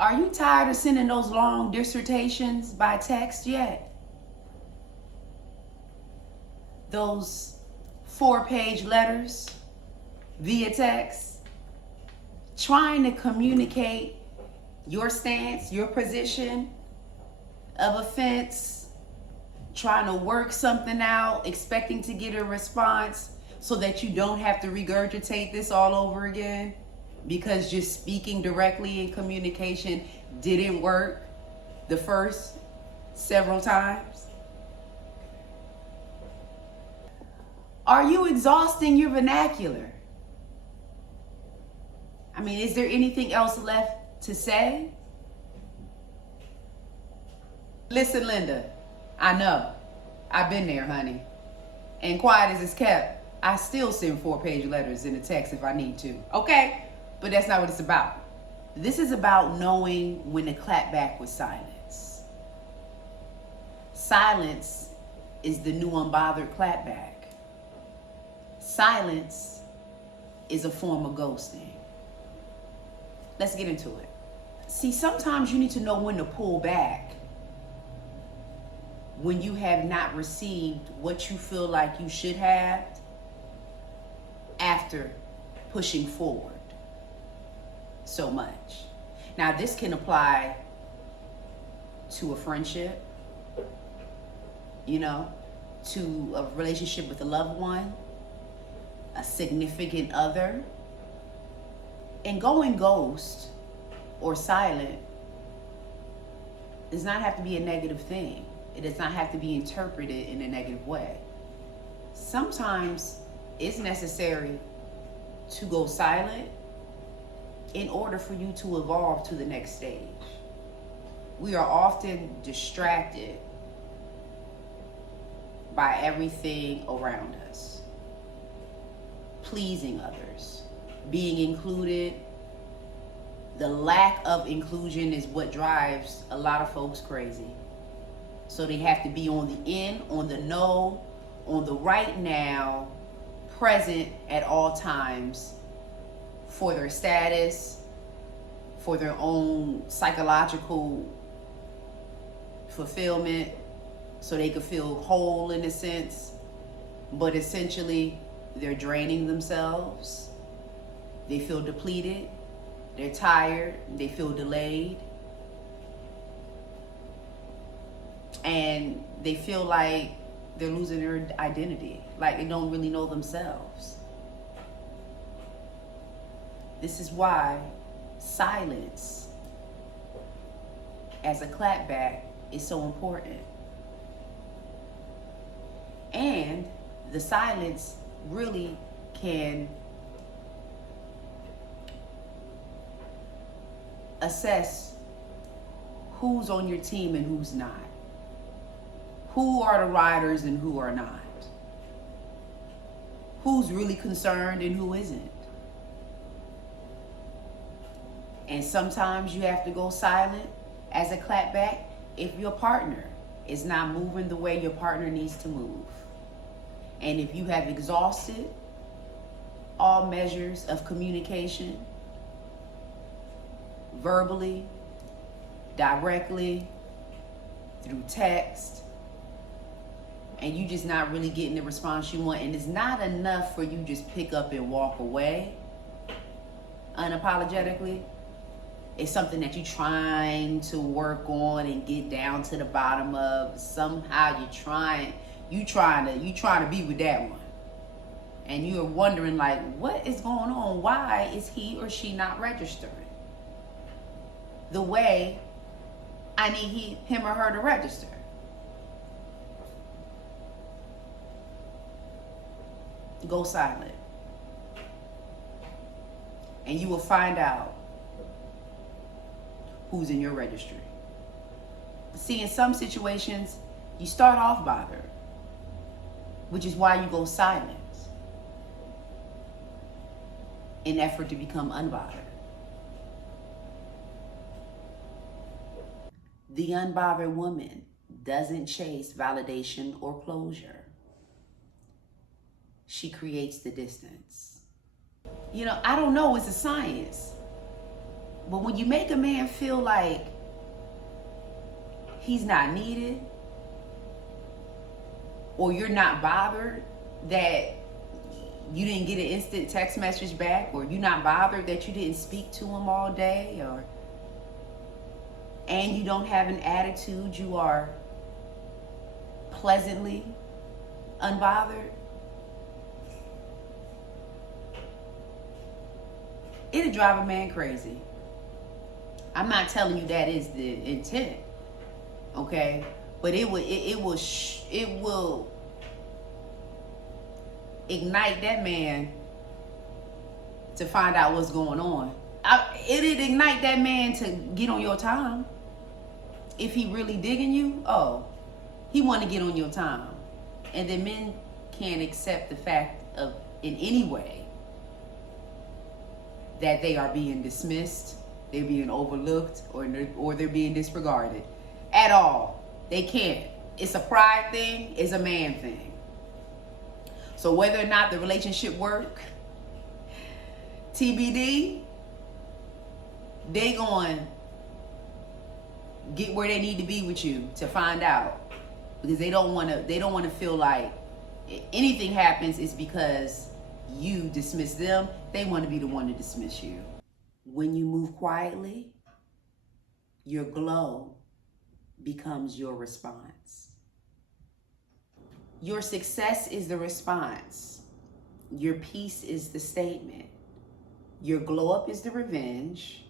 Are you tired of sending those long dissertations by text yet? Those 4-page letters via text, trying to communicate your stance, your position of offense, trying to work something out, expecting to get a response so that you don't have to regurgitate this all over again because just speaking directly in communication didn't work the first several times? Are you exhausting your vernacular? I mean, is there anything else left to say? Listen, Linda, I know. I've been there, honey. And quiet as it's kept, I still send 4-page letters in a text if I need to. Okay? But that's not what it's about. This is about knowing when to clap back with silence. Silence is the new unbothered clapback. Silence is a form of ghosting. Let's get into it. See, sometimes you need to know when to pull back when you have not received what you feel like you should have after pushing forward so much. Now, this can apply to a friendship, to a relationship with a loved one, a significant other. And going ghost or silent does not have to be a negative thing. It does not have to be interpreted in a negative way. Sometimes it's necessary to go silent in order for you to evolve to the next stage. We are often distracted by everything around us. Pleasing others, being included. The lack of inclusion is what drives a lot of folks crazy. So they have to be on the in, on the no, on the right now, present at all times for their status, for their own psychological fulfillment, so they could feel whole in a sense. But essentially, they're draining themselves. They feel depleted. They're tired. They feel delayed. And they feel like they're losing their identity, like they don't really know themselves. This is why silence as a clapback is so important. And the silence really can assess who's on your team and who's not. Who are the riders and who are not? Who's really concerned and who isn't? And sometimes you have to go silent as a clapback if your partner is not moving the way your partner needs to move. And if you have exhausted all measures of communication, verbally, directly, through text, and you just not really getting the response you want, and it's not enough for you just pick up and walk away unapologetically. It's something that you're trying to work on and get down to the bottom of. Somehow you trying to be with that one, and you're wondering like, what is going on? Why is he or she not registering the way I need him or her to register? Go silent, and you will find out who's in your registry. See, in some situations, you start off bothered, which is why you go silent in effort to become unbothered. The unbothered woman doesn't chase validation or closure. She creates the distance. I don't know, it's a science. But when you make a man feel like he's not needed, or you're not bothered that you didn't get an instant text message back, or you're not bothered that you didn't speak to him all day, and you don't have an attitude, you are pleasantly unbothered, it'll drive a man crazy. I'm not telling you that is the intent, okay? But it will ignite that man to find out what's going on. It'll ignite that man to get on your time. If he really digging you, he want to get on your time. And then men can't accept the fact of, in any way, that they are being dismissed, they're being overlooked, or they're being disregarded at all. They can't. It's a pride thing, it's a man thing. So whether or not the relationship work, TBD, they going get where they need to be with you to find out, because they don't want to feel like anything happens is because you dismiss them. They want to be the one to dismiss you. When you move quietly, your glow becomes your response. Your success is the response. Your peace is the statement. Your glow up is the revenge.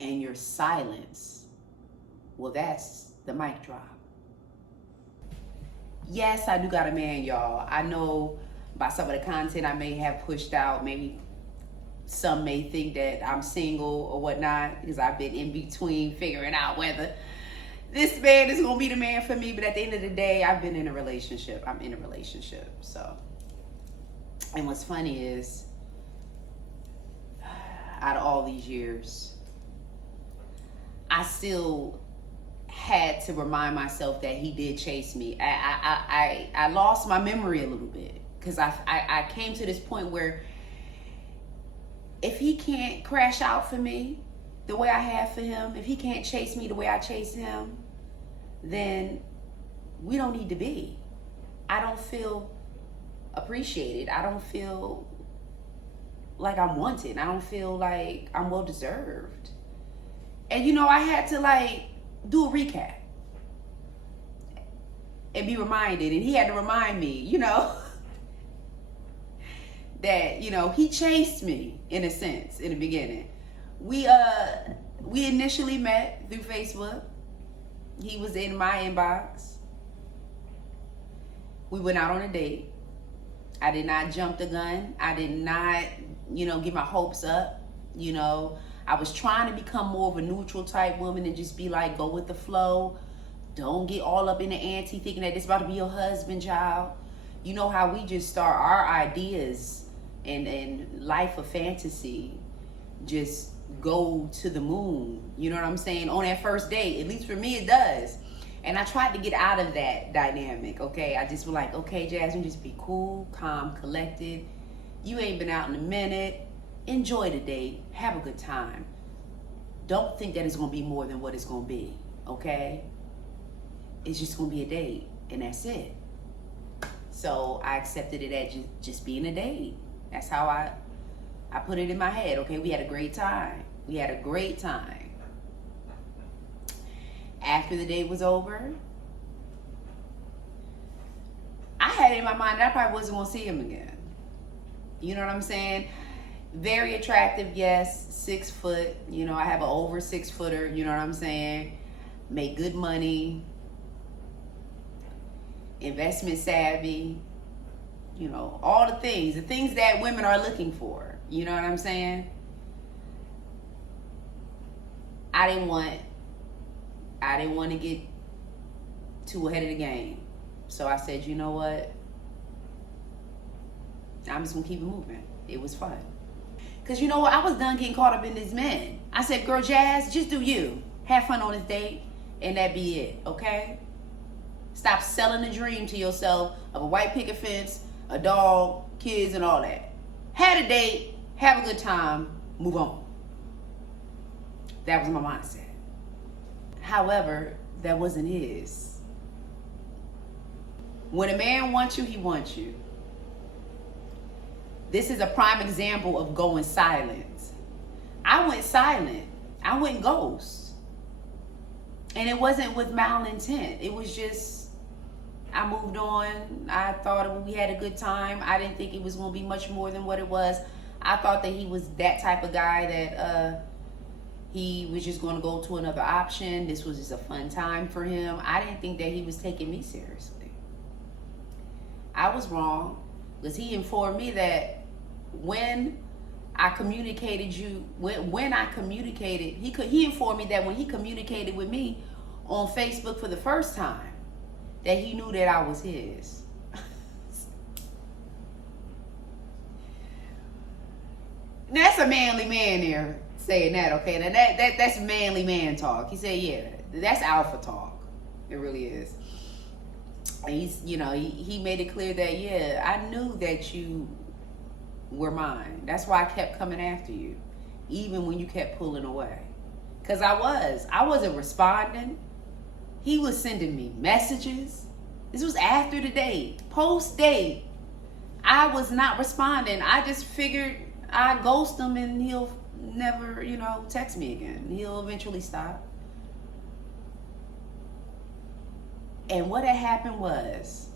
And your silence, well, that's the mic drop. Yes, I do got a man, y'all. I know by some of the content I may have pushed out, maybe some may think that I'm single or whatnot, because I've been in between figuring out whether this man is gonna be the man for me. But at the end of the day, I've been in a relationship. I'm in a relationship. So, and what's funny is, out of all these years, I still had to remind myself that he did chase me. I lost my memory a little bit, because I came to this point where if he can't crash out for me the way I have for him, if he can't chase me the way I chase him, then we don't need to be. I don't feel appreciated. I don't feel like I'm wanted. I don't feel like I'm well deserved. And I had to do a recap and be reminded, and he had to remind me, that, he chased me in a sense in the beginning. We initially met through Facebook. He was in my inbox. We went out on a date. I did not jump the gun. I did not, get my hopes up. I was trying to become more of a neutral type woman and just be like, go with the flow. Don't get all up in the ante thinking that this about to be your husband, child. You know how we just start our ideas and life of fantasy just go to the moon. You know what I'm saying? On that first date, at least for me, it does. And I tried to get out of that dynamic, okay? I just was like, okay, Jasmine, just be cool, calm, collected. You ain't been out in a minute. Enjoy the date. Have a good time. Don't think that it's going to be more than what it's going to be, okay? It's just going to be a date, and that's it. So I accepted it as just being a date. That's how I put it in my head, okay? We had a great time. We had a great time. After the date was over, I had it in my mind that I probably wasn't going to see him again. You know what I'm saying? Very attractive, yes, 6 foot. I have an over 6 footer, you know what I'm saying? Make good money, investment savvy, all the things that women are looking for, you know what I'm saying? I didn't want to get too ahead of the game. So I said, you know what? I'm just gonna keep it moving. It was fun. Cause you know what? I was done getting caught up in this man. I said, girl, Jazz, just do you. Have fun on this date, and that be it, okay? Stop selling the dream to yourself of a white picket fence, a dog, kids, and all that. Had a date, have a good time, move on. That was my mindset. However, that wasn't his. When a man wants you, he wants you. This is a prime example of going silent. I went silent. I went ghost. And it wasn't with malintent. It was just, I moved on. I thought we had a good time. I didn't think it was going to be much more than what it was. I thought that he was that type of guy that he was just going to go to another option. This was just a fun time for him. I didn't think that he was taking me seriously. I was wrong, because he informed me that when I communicated he informed me that when he communicated with me on Facebook for the first time, that he knew that I was his. That's a manly man there saying that, okay? Now that's manly man talk. He said, yeah, that's alpha talk. It really is. And he's, he made it clear that, yeah, I knew that you were mine. That's why I kept coming after you, even when you kept pulling away. Because I wasn't responding. He was sending me messages. This was after the date, post date. I was not responding. I just figured I'd ghost him and he'll never, text me again. He'll eventually stop. And what had happened was,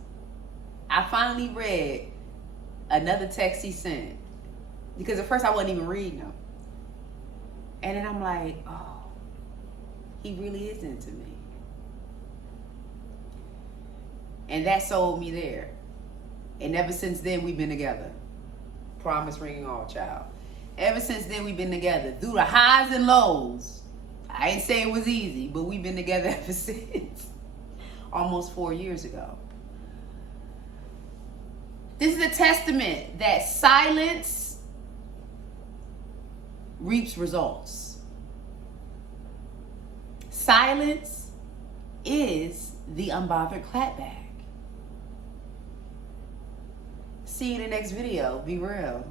I finally read another text he sent, because at first I wasn't even reading them. And then I'm like, oh, he really is into me. And that sold me there. And ever since then, we've been together. Promise ringing all, child. Ever since then, we've been together. Through the highs and lows. I ain't say it was easy, but we've been together ever since. Almost 4 years ago. This is a testament that silence reaps results. Silence is the unbothered clapback. See you in the next video. Be real.